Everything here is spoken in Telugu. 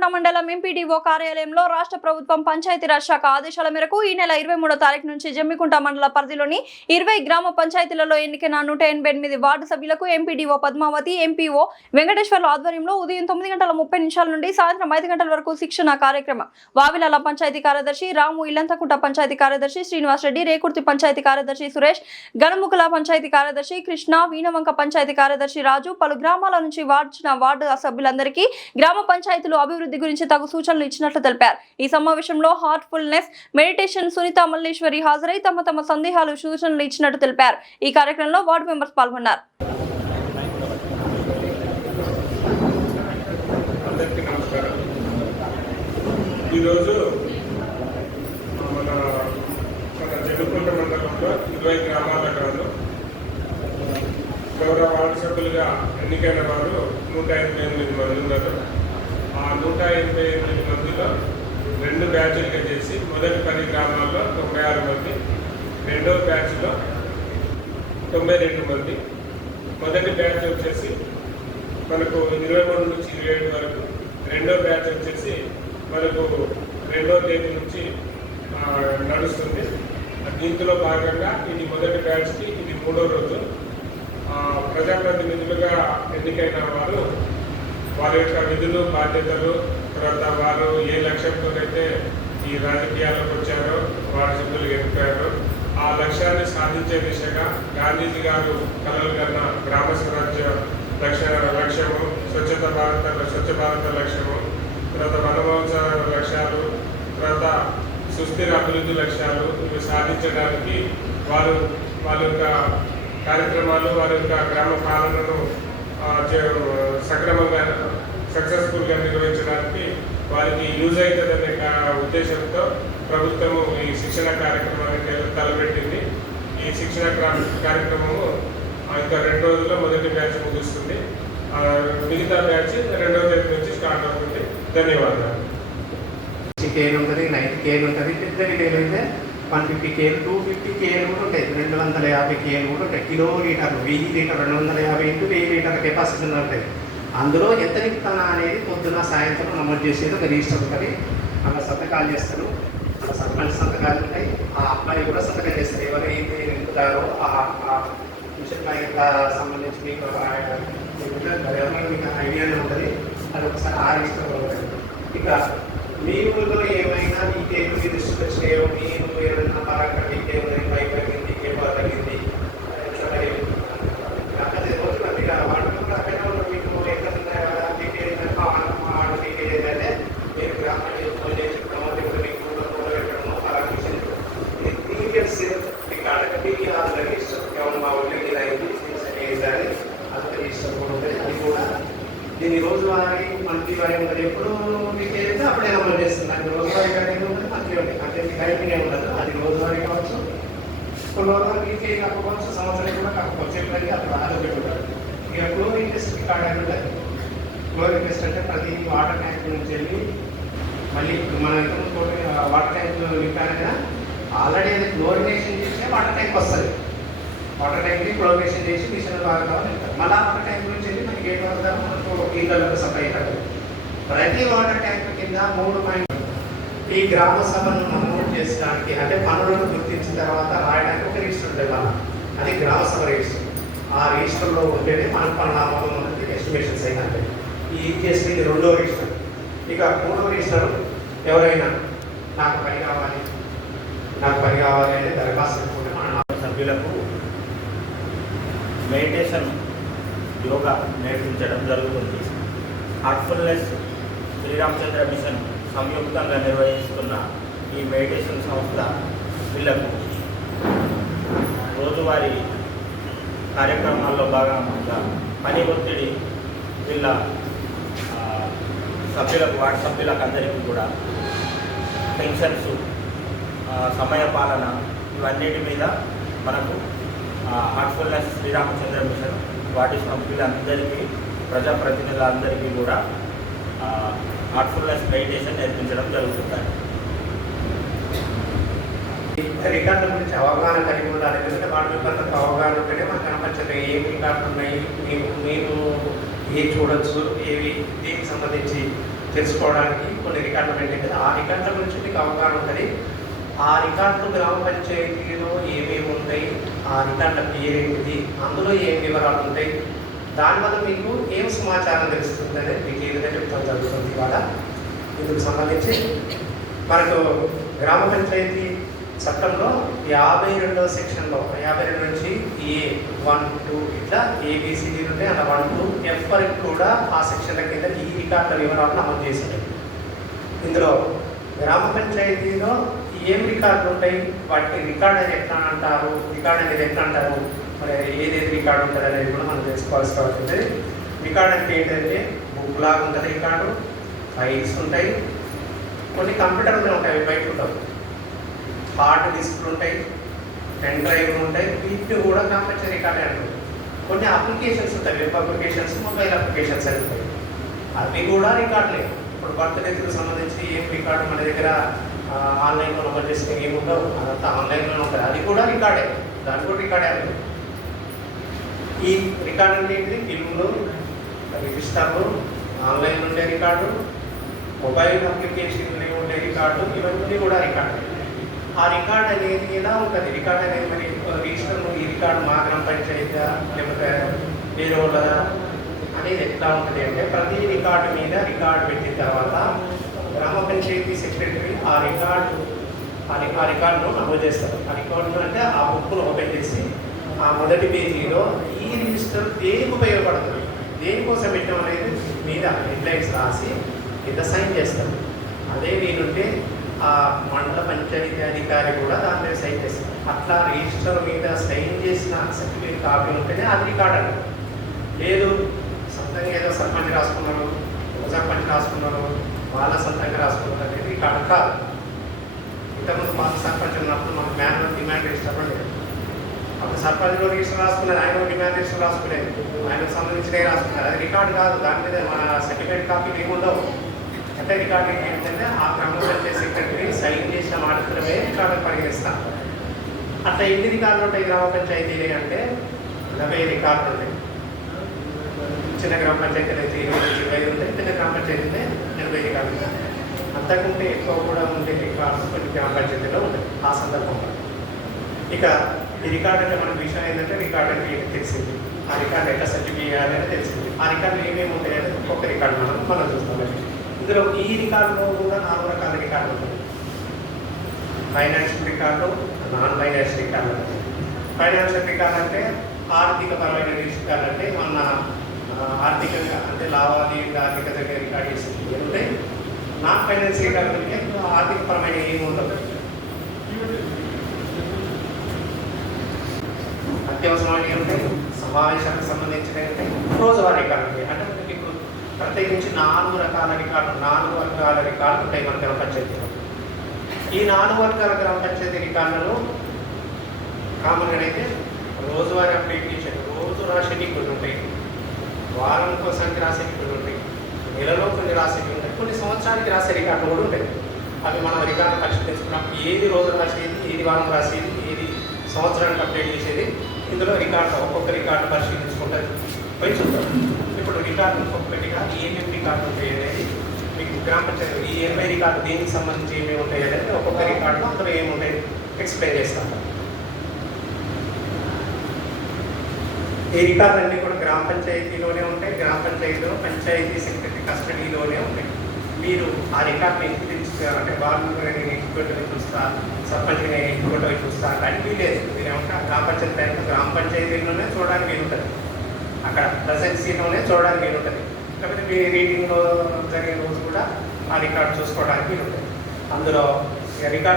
జమ్మికుంట మండలం ఎంపీడీఓ కార్యాలయంలో రాష్ట్ర ప్రభుత్వం పంచాయతీరాజ్ శాఖ ఆదేశాల మేరకు ఈ నెల 23వ తారీఖు నుంచి జమ్మికుంట మండల పరిధిలోని 20 గ్రామ పంచాయతీలలో ఎన్నికైన 188 వార్డు సభ్యులకు ఎంపీడీఓ పద్మావతి, ఎంపీఓ వెంకటేశ్వర్ల ఆధ్వర్యంలో ఉదయం 9:30 నుండి సాయంత్రం 5 గంటల వరకు శిక్షణ కార్యక్రమం. వావిలాల పంచాయతీ కార్యదర్శి రాము, ఇల్లంతకుంట పంచాయతీ కార్యదర్శి శ్రీనివాస్ రెడ్డి, రేకుర్తి పంచాయతీ కార్యదర్శి సురేష్, గణముకుల పంచాయతీ కార్యదర్శి కృష్ణ, వీణవంక పంచాయతీ కార్యదర్శి రాజు పలు గ్రామాల నుంచి వార్డు సభ్యులందరికీ గ్రామ పంచాయతీలు అభివృద్ధి గురించి తగు సూచనలు ఇచ్చినట్లు తెలిపారు. ఈ సమావేశంలో హార్ట్ఫుల్నెస్ మెడిటేషన్ సునీత మల్లేశ్వరి హాజరై తమ సందేహాలు సూచనలు ఇచ్చినట్లు తెలిపారు. ఈ కార్యక్రమంలో వార్డు మెంబర్స్ పాల్గొన్నారు. ఈరోజు మన జమ్మికుంట మండలంలో 20 గ్రామాల కాదు గౌరవ వార్డు సభ్యులుగా ఎన్నికైన వారు 188 మంది ఉన్నారు. ఆ 188 మందిలో 2 బ్యాచ్లుగా చేసి మొదటి 10 గ్రామాల్లో 96 మంది, రెండో బ్యాచ్లో 92 మంది. మొదటి బ్యాచ్ వచ్చేసి మనకు 23 నుంచి 27 వరకు, రెండో బ్యాచ్ వచ్చేసి మనకు 2వ తేదీ నుంచి నడుస్తుంది. దీంట్లో భాగంగా ఇది మొదటి బ్యాచ్కి ఇది 3వ రోజు. ప్రజాప్రతినిధులుగా ఎన్నికైన వారు వారి యొక్క విధులు, బాధ్యతలు, తర్వాత వారు ఏ లక్ష్యంతోనైతే ఈ రాజకీయాలకు వచ్చారో, వారి సభ్యులు ఎన్నికారో ఆ లక్ష్యాన్ని సాధించే దిశగా గాంధీజీ గారు కలలు కన్న గ్రామ స్వరాజ్య లక్ష్యము, స్వచ్ఛ భారత లక్ష్యము, తర్వాత వనమహోత్సవ లక్ష్యాలు, తర్వాత సుస్థిర అభివృద్ధి లక్ష్యాలు ఇవి సాధించడానికి వారి యొక్క కార్యక్రమాలు, వారి యొక్క గ్రామ పాలనను సక్రమంగా సక్సెస్ఫుల్గా నిర్వహించడానికి వారికి యూజ్ అవుతుందనే ఉద్దేశంతో ప్రభుత్వము ఈ శిక్షణ కార్యక్రమానికి తలపెట్టింది. ఈ శిక్షణ కార్యక్రమము ఇంకా 2 రోజుల్లో మొదటి బ్యాచ్ ముగుస్తుంది. మిగతా బ్యాచ్ 2వ తేదీ నుంచి స్టార్ట్ అవుతుంది. ధన్యవాదాలు. కేలు ఉంటుంది, 90 కేలు ఉంటుంది, పెద్దవి కేలు అయితే 150 కేలు, 250 కేలు కూడా ఉంటాయి, 250 కేలు కూడా ఉంటాయి. కిలోలీటర్లు 1000 లీటర్ 250 ఇంటూ 1000 లీటర్ల కెపాసిటీ ఉంటాయి. అందులో ఎంత నింపుతానా అనేది పొద్దున సాయంత్రం నమోదు చేసేది ఒక రిజిస్టర్ ఉంటుంది. అలా సంతకాలు చేస్తారు, అలా సర్పంచ్ సంతకాలు ఉంటాయి, ఆ అబ్బాయి కూడా సంతకం చేస్తారు. ఎవరైతే నింపుతారో ఆ మిషన్ సంబంధించి మీకు ఐడియానే ఉంటుంది. అది ఒకసారి ఆ రిజిస్టర్ ఉంటుంది. ఇక మీ ఊళ్ళో ఏమైనా మీకేమో మీ దృష్టి వచ్చినాయో, మీరు ఏమైనా పరంగా మీకేమో పైకి తగ్గింది, కేబుల్ తగ్గింది, ఎట్లా తగ్గింది అక్కడ రోజు మీరు వాడుకుంటే అక్కడ మీకు ఎక్కడ మీకు ఏంటంటే మీకు ఏంటంటే మీరు గ్రామాన్ని ఫోన్ చేసి ప్రమోదించడం, మీకు ఊళ్ళో ఫోన్ పెట్టడము అలా మిషన్ ఇది ప్రీవియస్ రికార్డ్ మీకు అది రిజిస్టర్ కేవలం మా ఊళ్ళో ఇలా అయింది అని అది రిజిస్టర్ కూడా ఉంటుంది. అది కూడా దీన్ని రోజువారీ మంత్లీ వారి ఉంటుంది. ఎప్పుడు మీకు ఏదైతే అప్పుడే అమలు చేస్తుంది. అది రోజువారీ కానీ ఉంటుంది, మంత్లీ ఉంటుంది. అంటే టైమింగ్ ఏమి ఉండదు. అది రోజువారీ కావచ్చు, కొన్ని రోజులు వీక్లీ కాకపోవచ్చు, సంవత్సరం కూడా కాకపోవచ్చు. ఎప్పుడైతే అప్పుడు ఆరోగ్యం ఉంటుంది. ఇక క్లోరింగ్ టెస్ట్ రికార్డ్ అని ఉంటుంది. క్లోరింగ్ టెస్ట్ అంటే ప్రతి వాటర్ ట్యాంక్ నుంచి వెళ్ళి మళ్ళీ మనం ఎంత వాటర్ ట్యాంక్ నింపాను కదా, ఆల్రెడీ అది క్లోరినేషన్ చేస్తే వాటర్ ట్యాంక్ వస్తుంది. వాటర్ ట్యాంక్ని క్లోరినేషన్ చేసి మిషన్ ద్వారా కావాలి. మళ్ళీ వాటర్ ట్యాంక్ నుంచి వెళ్ళి మనకి ఏ వాటర్ మనకు ఇళ్ళకు సప్లై అవుతుంది. ప్రతి వాటర్ ట్యాంక్ కింద 3 పాయింట్ ఈ గ్రామ సభను నమోదు చేసడానికి, అంటే పనులను గుర్తించిన తర్వాత రాయడానికి ఒక రిజిస్టర్ ఉంటుంది. మన అది గ్రామ సభ రిజిస్టర్. ఆ రిజిస్టర్లో ఉంటేనే మనకు పనులు ఆమోదం ఉంటుంది, ఎస్టిమేషన్స్ అయినట్టు. ఈ చేసి 2వ రిజిస్టర్. ఇక 3వ రిజిస్టర్ ఎవరైనా నాకు పని కావాలి అంటే దరఖాస్తు పెట్టుకుంటే మన సభ్యులకు మెడిటేషన్, యోగా నేర్పించడం జరుగుతుంది. హార్ట్ఫుల్నెస్ శ్రీరామచంద్ర మిషన్ సంయుక్తంగా నిర్వహిస్తున్న ఈ మెడిటేషన్ సంస్థ వీళ్లకు రోజువారీ కార్యక్రమాల్లో భాగంగా పని ఒత్తిడి వీళ్ళ సభ్యులకు, వార్డు సభ్యులకు అందరికీ కూడా పెన్షన్స్, సమయ పాలన ఇవన్నిటి మీద మనకు హార్ట్ఫుల్నెస్ శ్రీరామచంద్ర మిషన్ వాటి సభ్యులందరికీ, ప్రజాప్రతినిధులందరికీ కూడా హార్ట్ఫుల్నెస్ మెడిటేషన్ నేర్పించడం జరుగుతుంది. రికార్డుల గురించి అవగాహన కలిగి ఉండాలి. ఎందుకంటే వాటి మెంబర్లకు అవగాహన ఉంటేనే మనకు కనపచ్చదు ఏమి రికార్డులు ఉన్నాయి, మీరు ఏవి చూడొచ్చు, ఏవి దీనికి సంబంధించి తెలుసుకోవడానికి కొన్ని రికార్డులు మెయింటైన్ చేయాలి. ఆ రికార్డుల గురించి మీకు అవగాహన ఉంటుంది. ఆ రికార్డులు గ్రామ పంచాయతీలో ఏమేమి ఉంటాయి, ఆ రికార్డుల పేరేంటిది, అందులో ఏం వివరాలు ఉంటాయి, దానివల్ల మీకు ఏం సమాచారం తెలుస్తుంది అనేది మీకు ఏదైనా చెప్తాను జరుగుతుంది. ఇవాళ ఇందుకు సంబంధించి మనకు గ్రామ పంచాయతీ చట్టంలో 52వ సెక్షన్లో 52 నుంచి A1, 2 ఇట్లా ABCD నుండి అలా 1 to F వరకు కూడా ఆ సెక్షన్ల కింద ఈ రికార్డుల వివరాలను నమోదు చేశారు. ఇందులో గ్రామ పంచాయతీలో ఏం రికార్డులు ఉంటాయి, వాటిని రికార్డ్ అనేది ఎట్లా అంటారు, రికార్డ్ అనేది ఎట్లా అంటారు, మరి ఏదేది రికార్డు ఉంటుంది అనేది కూడా మనం తెలుసుకోవాల్సి ఉంటుంది. రికార్డ్ అంటే ఏంటంటే బుక్ లాగా ఉంటుంది రికార్డు, ఫైల్స్ ఉంటాయి, కొన్ని కంప్యూటర్లు ఉంటాయి, బయట ఉంటాయి, హార్డ్ డిస్క్లు ఉంటాయి, పెన్ డ్రైవ్లు ఉంటాయి, వీటిని కూడా గ్రామ పంచాయతీ రికార్డే అంటారు. కొన్ని అప్లికేషన్స్ ఉంటాయి, వెబ్ అప్లికేషన్స్, మొబైల్ అప్లికేషన్స్ అని ఉంటాయి, అవి కూడా రికార్డులే. ఇప్పుడు బర్త్డేకి సంబంధించి ఏం రికార్డు మన దగ్గర ఆన్లైన్లో నమోదు చేస్తే ఏముండవు, అదంతా ఆన్లైన్లో ఉంటుంది, అది కూడా రికార్డే, దాని కూడా రికార్డే అంటారు. ఈ రికార్డు అంటే ఏంటి, ఫిల్మ్లు, రిజిస్టర్లు, ఆన్లైన్ ఉండే రికార్డు, మొబైల్ అప్లికేషన్లు ఉండే రికార్డు, ఇవన్నీ కూడా రికార్డు. ఆ రికార్డ్ అనేది ఎలా ఉంటుంది, రికార్డ్ అనేది మరి రిజిస్టర్ ఈ రికార్డు మా గ్రామ పంచాయతీ లేకపోతే వేరే వాళ్ళదా అనేది ఎట్లా ఉంటుంది అంటే, ప్రతి రికార్డు మీద రికార్డు పెట్టిన తర్వాత గ్రామ పంచాయతీ సెక్రటరీ ఆ రికార్డును నమోదు చేస్తారు. ఆ రికార్డును అంటే ఆ బుక్ను ఓపెన్ చేసి ఆ మొదటి పేజీలో ఈ రిజిస్టర్ దేనికి ఉపయోగపడుతుంది, దేనికోసం పెట్టాం అనేది మీద హెడ్లైన్స్ రాసి కింద సైన్ చేస్తారు. అదే వీలుంటే ఆ మండల పంచాయతీ అధికారి కూడా దాని మీద సైన్ చేస్తారు. అట్లా రిజిస్టర్ మీద సైన్ చేసిన సర్టిఫికేట్ కాపీ ఉంటేనే అది రికార్డ్ అంటారు. లేదు సొంతంగా ఏదో సర్పంచ్ రాసుకున్నారు, ఉప సర్పంచ్ రాసుకున్నారు, వాళ్ళ సొంతంగా రాసుకున్నారు అనేది రికార్డు కాదు. ఇంతకుముందు పాత సర్పంచ్ ఉన్నప్పుడు మనకు మాన్యువల్ డిమాండ్ రిజిస్టర్ కూడా లేదు. ఒక సర్పంచ్లో రిజిస్టర్ రాసుకున్నారు, ఆయన డిమాండ్ రిజిస్టర్ రాసుకునేది, ఆయనకు సంబంధించినవి రాసుకున్నారు, అది రికార్డు కాదు. దాని మీద మన సర్టిఫికేట్ కాపీ ఏముండవు. అంటే రికార్డు ఏంటంటే ఆ గ్రామ పంచాయతీ సెక్రటరీ సైన్ చేసిన మాత్రమే రికార్డు పరిగణిస్తాం. అట్లా ఎన్ని రికార్డులు ఉంటాయి గ్రామ పంచాయతీలు అంటే 40 రికార్డులు ఉంటాయి. చిన్న గ్రామ పంచాయతీలు అయితే 25 ఉంటాయి, పెద్ద గ్రామ పంచాయతీ అయితే 80 రికార్డులు ఉంటాయి. అంతకంటే ఎక్కువ కూడా ఉండే రికార్డు కొన్ని గ్రామ పంచాయతీలో ఉంటాయి. ఆ సందర్భంలో ఇక ఈ రికార్డు అంటే మనకు విషయం ఏంటంటే, రికార్డు అంటే తెలిసింది, ఆ రికార్డు ఎట్లా సర్టిఫికేట్ చేయాలి అని తెలిసింది, ఆ రికార్డులు ఏమేమి ఉంటాయంటే ఒక్కొక్క రికార్డు మనం చూస్తాం. ఇందులో ఈ రికార్డులో కూడా 4 రకాల రికార్డులు ఉంటాయి. Financial record, non financial record. Financial record అంటే ఆర్థిక పరమైన రికార్డు, అంటే మన ఆర్థికంగా అంటే లావాదేవీ ఆర్థికతగా రికార్డు చేసింది ఏముంటాయి. నాన్ ఫైనాన్షియల్ రికార్డు అంటే ఆర్థిక పరమైన ఏమి ఉండదు. అత్యవసరమైన ఉంటాయి, సమావేశానికి సంబంధించినవి ఉంటాయి, రోజువారీ రికార్డు ఉంటాయి. అంటే ఇప్పుడు ప్రత్యేకించి 4 రకాల రికార్డు, 4 వర్గాల రికార్డు ఉంటాయి మన గ్రామ పంచాయతీలో. ఈ 4 వర్గాల గ్రామ పంచాయతీ రికార్డులను కామన్గా అయితే రోజువారీ అప్డేట్ చేసే రోజు రాసేవి కొన్ని ఉంటాయి, వారానికి ఒకసారికి రాసేవి కొన్ని ఉంటాయి, నెలలో కొన్ని రాసేవి ఉంటాయి, కొన్ని సంవత్సరానికి రాసే రికార్డులు కూడా ఉంటాయి. అవి మనం రికార్డు పరిశీలించుకున్నప్పుడు ఏది రోజు రాసేది, ఏది వారం రాసేది, ఏది సంవత్సరానికి అప్డేట్ చేసేది, ఇందులో రికార్డు ఒక్కొక్క రికార్డు పరిశీలించుకుంటే పోయి చూద్దాం. ఇప్పుడు రికార్డు ఒక్కొక్కటిగా ఏమేమి రికార్డు ఉంటాయి అనేది మీకు గ్రామ పంచాయతీ ఈ 80 రికార్డు దేనికి సంబంధించి ఏమేమి ఉంటాయి అనేది ఒక్కొక్క రికార్డులో అందులో ఏముంటాయి ఎక్స్ప్లెయిన్ చేస్తాను. ఈ రికార్డులన్నీ కూడా గ్రామ పంచాయతీలోనే ఉంటాయి. గ్రామ పంచాయతీలో పంచాయతీ సెక్రటరీ కస్టడీలోనే ఉంటాయి. మీరు ఆ రికార్డుని ఎందుకు తెలుస్తారు అంటే, వాళ్ళు నేను ఎగ్జిక్యూటివ్ చూస్తా, సర్పంచ్ నేను ఎగ్జిక్యూటివ్ చూస్తా అంటే వీలేదు. మీరు ఏమంటే గ్రామ పంచాయతీ బ్యాంకు గ్రామ పంచాయతీలోనే చూడడానికి వీలుంటుంది, అక్కడ ప్రెసెన్సీలోనే చూడడానికి వీలుంటుంది. లేకపోతే మీ రీడింగ్లో జరిగే రోజు కూడా ఆ రికార్డు చూసుకోవడానికి వీలుంటుంది. అందులో రికార్డు